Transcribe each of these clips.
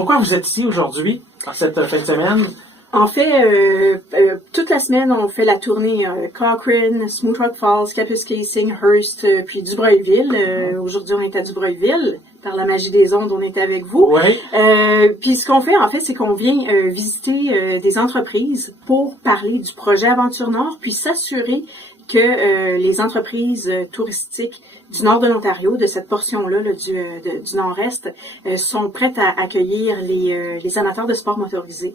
Pourquoi vous êtes ici aujourd'hui, en cette fin de semaine? En fait, toute la semaine, on fait la tournée Cochrane, Smooth Rock Falls, Kapuskasing, Hearst, puis Dubreuilville. Aujourd'hui, on est à Dubreuilville. Par la magie des ondes, on est avec vous. Oui. Puis ce qu'on fait, en fait, c'est qu'on vient visiter des entreprises pour parler du projet Aventure Nord, puis s'assurer que les entreprises touristiques du nord de l'Ontario, de cette portion-là là, du nord-est, sont prêtes à accueillir les amateurs de sport motorisé.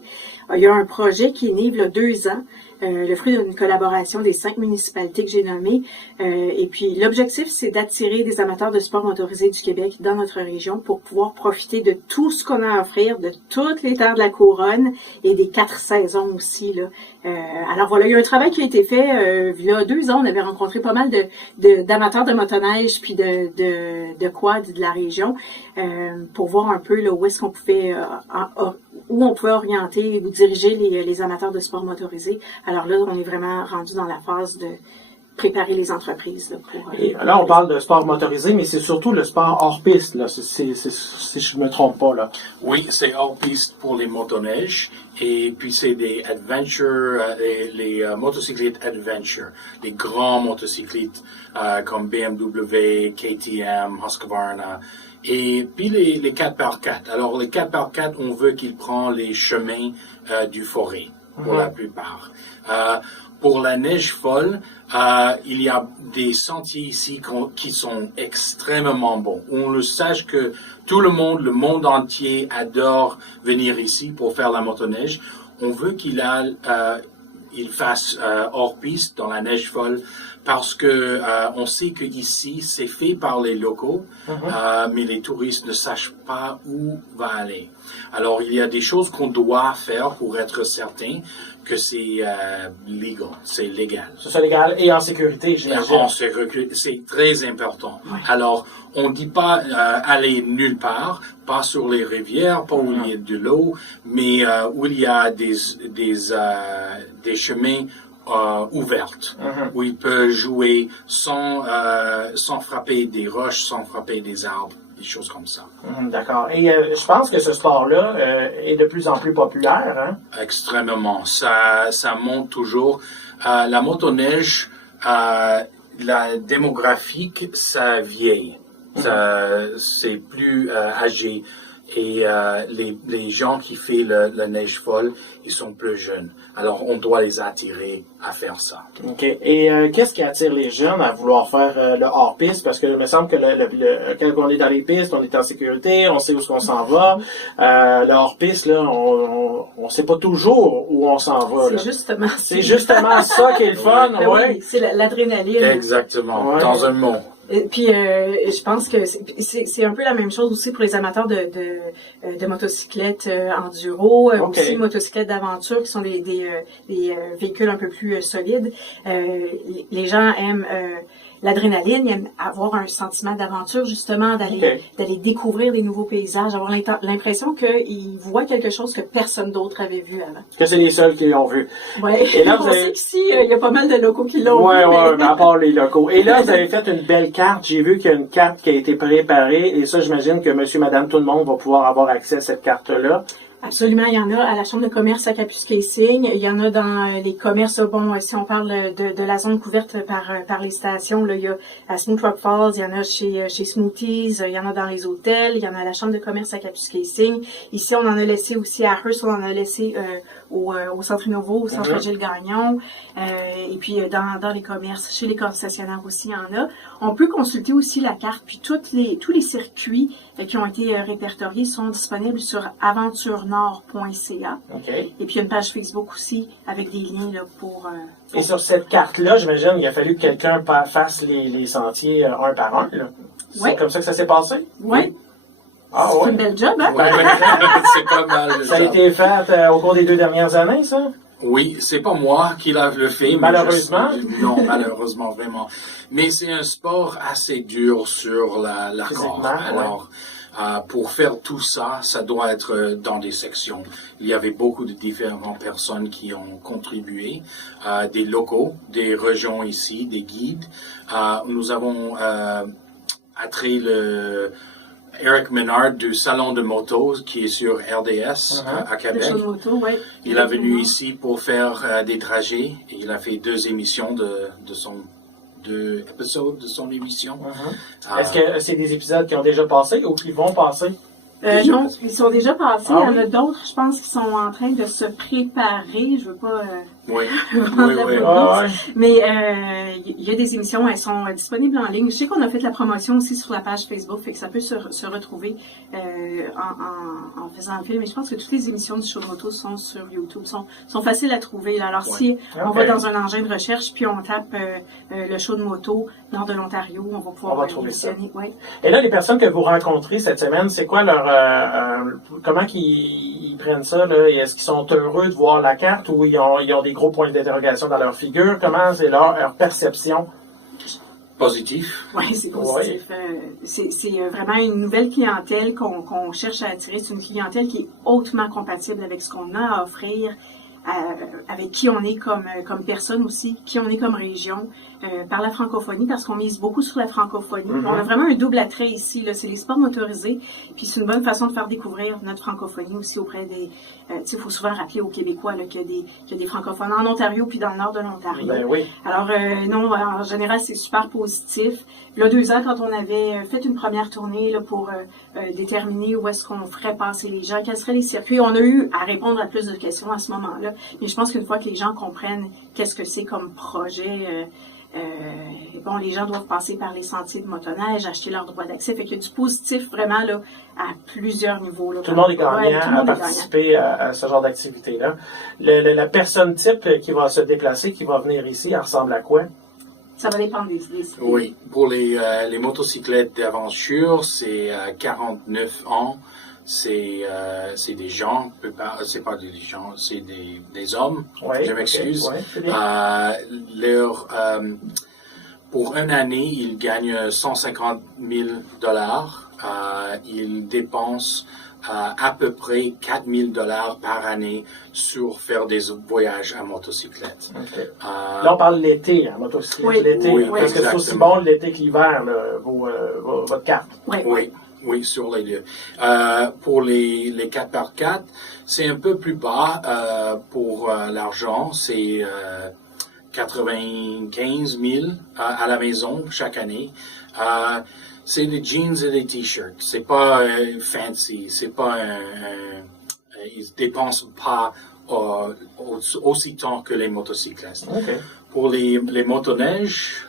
Il y a un projet qui est né il y a 2 ans, le fruit d'une collaboration des 5 municipalités que j'ai nommées. Et puis l'objectif, c'est d'attirer des amateurs de sport motorisé du Québec dans notre région pour pouvoir profiter de tout ce qu'on a à offrir, de toutes les terres de la couronne et des 4 saisons aussi. Là. Alors voilà, il y a un travail qui a été fait. Il y a 2 ans, on avait rencontré pas mal d'amateurs de motoneige puis de quad de la région pour voir un peu là, où est-ce qu'on pouvait où on pouvait orienter ou diriger les amateurs de sport motorisé. Alors là, on est vraiment rendu dans la phase de préparer les entreprises. Là, pour, et là, on parle de sport motorisé, mais c'est surtout le sport hors piste, là, si je ne me trompe pas. Là. Oui, c'est hors piste pour les motoneiges. Et puis c'est des adventures, les motocyclettes adventure, les grands motocyclettes comme BMW, KTM, Husqvarna. Et puis les 4x4. Alors les 4x4, on veut qu'ils prennent les chemins du forêt pour la plupart. Pour la neige folle, il y a des sentiers ici qui sont extrêmement bons. On le sache que tout le monde entier adore venir ici pour faire la motoneige. On veut qu'il fasse hors piste dans la neige folle parce que on sait que ici c'est fait par les locaux, mais les touristes ne sachent pas où va aller. Alors il y a des choses qu'on doit faire pour être certain que c'est légal, c'est légal. C'est légal et en sécurité, j'imagine. C'est très important. Oui. Alors, on dit pas aller nulle part, pas sur les rivières, pas où il y a de l'eau, mais où il y a des chemins ouvertes, où il peut jouer sans frapper des roches, sans frapper des arbres, des choses comme ça. D'accord. Et je pense que ce sport-là est de plus en plus populaire. Hein? Extrêmement. Ça monte toujours. La motoneige, la démographique, ça vieillit. C'est plus âgé. Et les gens qui font la neige folle, ils sont plus jeunes. Alors, on doit les attirer à faire ça. OK. Et qu'est-ce qui attire les jeunes à vouloir faire le hors-piste? Parce que il me semble que quand on est dans les pistes, on est en sécurité, on sait où on s'en va. Le hors-piste, là, on sait pas toujours où on s'en va. C'est justement ça qui est le fun. Oui, c'est l'adrénaline. Exactement, ouais. Dans un mot. Et puis, je pense que c'est un peu la même chose aussi pour les amateurs de motocyclettes enduro, aussi motocyclettes d'aventure qui sont des véhicules un peu plus solides. Les gens aiment l'adrénaline, ils aiment avoir un sentiment d'aventure, justement, d'aller découvrir des nouveaux paysages, avoir l'impression qu'ils voient quelque chose que personne d'autre avait vu avant. Que c'est les seuls qui l'ont vu. Oui, on sait qu'ici, il y a pas mal de locaux qui l'ont vu. Oui, mais à part les locaux. Et là, vous avez fait une belle carte. J'ai vu qu'il y a une carte qui a été préparée, et ça, j'imagine que monsieur, madame, tout le monde va pouvoir avoir accès à cette carte-là. Absolument, il y en a à la Chambre de commerce à Kapuskasing, il y en a dans les commerces, si on parle de la zone couverte par les stations, là, il y a à Smooth Rock Falls, il y en a chez Smoothies, il y en a dans les hôtels, il y en a à la Chambre de commerce à Kapuskasing. Ici, on en a laissé aussi à Hearst, on en a laissé au Centre Innovo, au Centre Gilles Gagnon, et puis dans les commerces, chez les concessionnaires aussi, il y en a. On peut consulter aussi la carte, puis tous les circuits qui ont été répertoriés sont disponibles sur aventurenord.ca. Okay. Et puis il y a une page Facebook aussi avec des liens là, pour... Et sur cette carte-là, j'imagine qu'il a fallu que quelqu'un fasse les sentiers un par un. C'est comme ça que ça s'est passé? Oui. Ah, c'est une belle job, hein? Ouais, c'est pas mal. Ça a été fait au cours des 2 dernières années, ça? Oui, c'est pas moi qui l'a fait. Malheureusement? Non, malheureusement, vraiment. Mais c'est un sport assez dur sur la corde. Alors, pour faire tout ça, ça doit être dans des sections. Il y avait beaucoup de différentes personnes qui ont contribué, des locaux, des régions ici, des guides. Nous avons attrait Eric Menard du Salon de moto qui est sur RDS à Le Québec. show de moto, oui. Il est venu ici pour faire des trajets et il a fait 2 émissions de son 2 épisodes de son émission. Est-ce que c'est des épisodes qui ont déjà passé ou qui vont passer? Non, ils sont déjà passés. Ah, il y en a d'autres, je pense, qui sont en train de se préparer. Je veux pas Oui, vendre la oui. promesse. Mais il y a des émissions, elles sont disponibles en ligne. Je sais qu'on a fait de la promotion aussi sur la page Facebook, fait que ça peut se retrouver en faisant le film. Mais je pense que toutes les émissions du show de moto sont sur YouTube, sont faciles à trouver. Là. Alors si on va dans un engin de recherche, puis on tape le show de moto Nord de l'Ontario, on va pouvoir trouver ça. Ouais. Et là, les personnes que vous rencontrez cette semaine, c'est quoi leur comment qu'ils prennent ça là? Et est-ce qu'ils sont heureux de voir la carte ou ils ont des gros points d'interrogation dans leur figure? Comment c'est leur perception? Positif. Oui, c'est positif. C'est vraiment une nouvelle clientèle qu'on cherche à attirer. C'est une clientèle qui est hautement compatible avec ce qu'on a à offrir, avec qui on est comme personne aussi, qui on est comme région, par la francophonie, parce qu'on mise beaucoup sur la francophonie. On a vraiment un double attrait ici, là, c'est les sports motorisés, puis c'est une bonne façon de faire découvrir notre francophonie aussi auprès des... tu sais, il faut souvent rappeler aux Québécois là, qu'il y a des francophones en Ontario puis dans le nord de l'Ontario. Ben oui. Alors, non, en général, c'est super positif. Là, 2 ans, quand on avait fait une première tournée là, pour déterminer où est-ce qu'on ferait passer les gens, quels seraient les circuits, on a eu à répondre à plus de questions à ce moment-là. Mais je pense qu'une fois que les gens comprennent qu'est-ce que c'est comme projet, bon, les gens doivent passer par les sentiers de motoneige, acheter leur droit d'accès. Fait qu'il y a du positif vraiment là, à plusieurs niveaux. Là, tout le monde est gagnant à participer à ce genre d'activité-là. La personne type qui va se déplacer, qui va venir ici, elle ressemble à quoi? Ça va dépendre des Oui, pour les motocyclettes d'aventure, c'est 49 ans. C'est des gens, c'est pas des gens, c'est des hommes. Ouais, je m'excuse. Okay, Pour une année, ils gagnent 150 000 $. Ils dépensent à peu près 4 000 $ par année sur faire des voyages à motocyclette. Okay. Là, on parle l'été, hein, motocyclette. Oui, l'été, oui, parce que c'est aussi bon l'été que l'hiver, votre carte. Oui, sur les deux. Pour les 4x4, c'est un peu plus bas pour l'argent. C'est 95 000 à la maison chaque année. C'est des jeans et des t-shirts. C'est pas fancy. C'est pas ils dépensent pas aussi tant que les motocyclistes. Okay. Pour les motoneiges,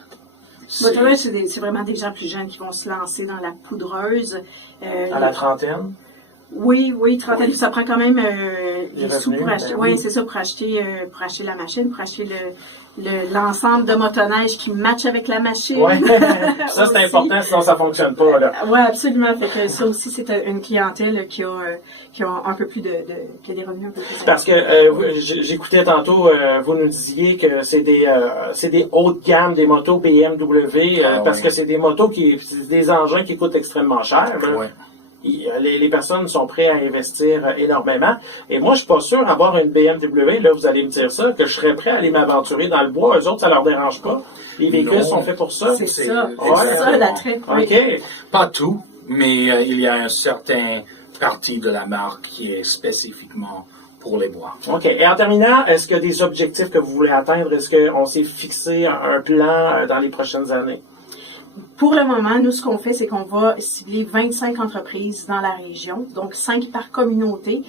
motoneige, c'est vraiment des gens plus jeunes qui vont se lancer dans la poudreuse. À la trentaine? Oui, trentaine. Ça prend quand même les sous pour acheter. Ben oui, c'est ça, pour acheter la machine, pour acheter l'ensemble de motoneige qui match avec la machine. Oui, ça c'est important, sinon ça fonctionne pas. Oui, absolument. Fait que ça aussi, c'est une clientèle qui a un peu plus qui a des revenus un peu plus. Parce que j'écoutais tantôt, vous nous disiez que c'est des hautes gammes, des motos BMW, parce que c'est des motos c'est des engins qui coûtent extrêmement cher. Ouais. Les personnes sont prêtes à investir énormément. Et moi, je suis pas sûr d'avoir une BMW, là, vous allez me dire ça, que je serais prêt à aller m'aventurer dans le bois. Eux autres, ça leur dérange pas. Les véhicules sont faits pour ça. C'est ça. C'est ça, l'attrait. OK. Pas tout, mais il y a un certain partie de la marque qui est spécifiquement pour les bois. OK. Et en terminant, est-ce qu'il y a des objectifs que vous voulez atteindre? Est-ce qu'on s'est fixé un plan dans les prochaines années? Pour le moment, nous, ce qu'on fait, c'est qu'on va cibler 25 entreprises dans la région, donc 5 par communauté,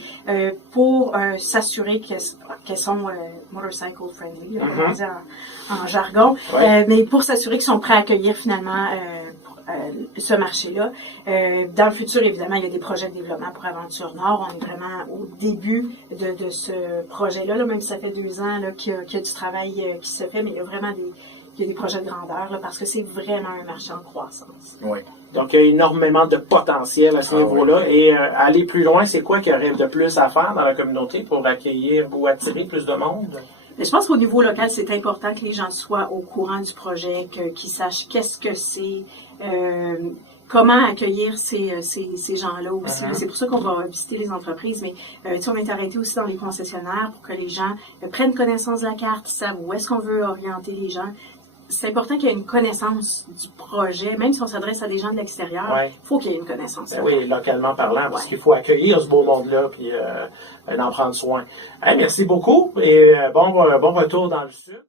pour s'assurer qu'elles sont motorcycle friendly, on dit en jargon, mais pour s'assurer qu'ils sont prêts à accueillir finalement ce marché-là. Dans le futur, évidemment, il y a des projets de développement pour Aventure Nord. On est vraiment au début de ce projet-là, même si ça fait 2 ans qu'il y a du travail qui se fait, mais il y a vraiment des projets de grandeur, là, parce que c'est vraiment un marché en croissance. Oui. Donc, il y a énormément de potentiel à ce niveau-là. Oui. Et aller plus loin, c'est quoi qu'il y aurait de plus à faire dans la communauté pour accueillir ou attirer plus de monde? Mais je pense qu'au niveau local, c'est important que les gens soient au courant du projet, qu'ils sachent qu'est-ce que c'est, comment accueillir ces gens-là aussi. C'est pour ça qu'on va visiter les entreprises, mais on est arrêté aussi dans les concessionnaires pour que les gens prennent connaissance de la carte, savent où est-ce qu'on veut orienter les gens. c'est important qu'il y ait une connaissance du projet, même si on s'adresse à des gens de l'extérieur, il faut qu'il y ait une connaissance. Oui, localement parlant, parce qu'il faut accueillir ce beau monde-là, puis en prendre soin. Merci beaucoup et bon retour dans le Sud.